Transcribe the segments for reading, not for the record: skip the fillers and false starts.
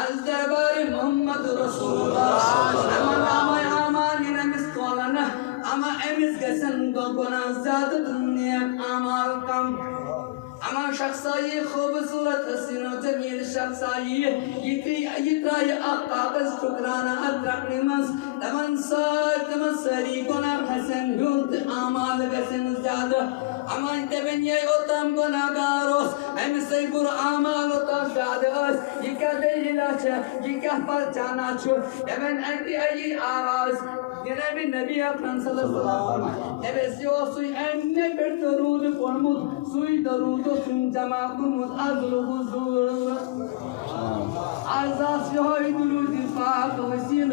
الدربار محمد رسول الله أما أماننا مستولنا أما أمس قسم قبنا زاد الدنيا أمالكم أما شخصية خوبصورت حسين وجميل شخصية يتراي أقاقز شكرانا أدرك نمس تمن صاد تمن سريقنا حسن يلد أمال قسم زاد أما أنت بني أوتام قناقاروس أم سيبور أمال أوتام شادوس يكادي لاشا يكافر جاناتشو يمن أنت أي آواز جنابي النبي أكرم صلى الله عليه وسلم نبسيو سوي أن بدرود فرمود سوي درود سن جماع كمود أزل حضور أزاس يهوي درود فاق وسيل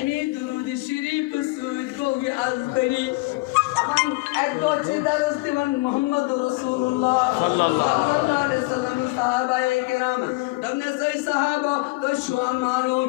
أمي درود شريف سوي قوي أزبري من أدوتي درس من محمد رسول الله صلى الله عليه وسلم صحابة كرام تمن سي صحابة تشوان معلوم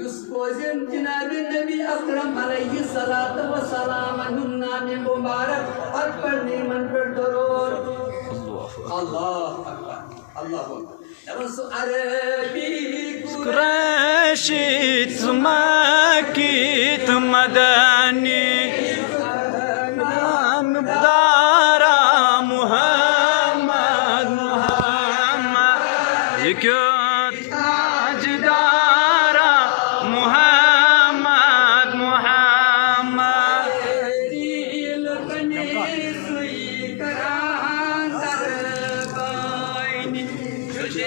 يسبوزن جناب النبي أكرم عليه الصلاة والسلام النام مبارك أكبر من بردرور الله أكبر الله أكبر نفس عربي قريشي تمكي تمداني مبدارا محمد يكوت أجدارا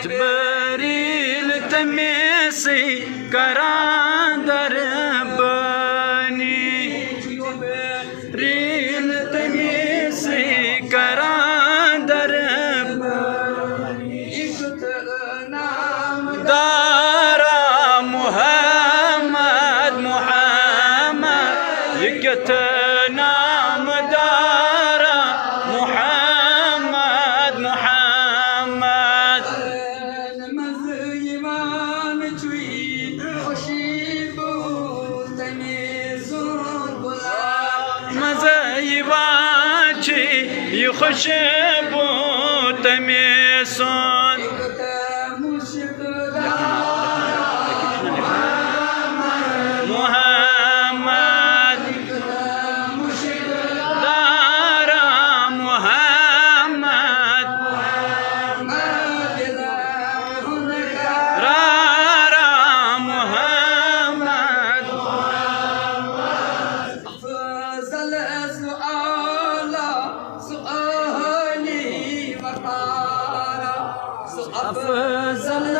جبريل تميسي كراندر بني جبريل تميسي كراندر بني دارا محمد محمد يكتنا مدارا محمد محمد مزايباتي يخشبو تميسون محمد دارا محمد أفضل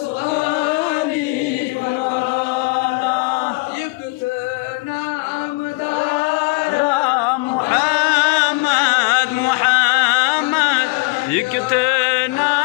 سؤالي مولانا يقتنا مدار محمد يقتنا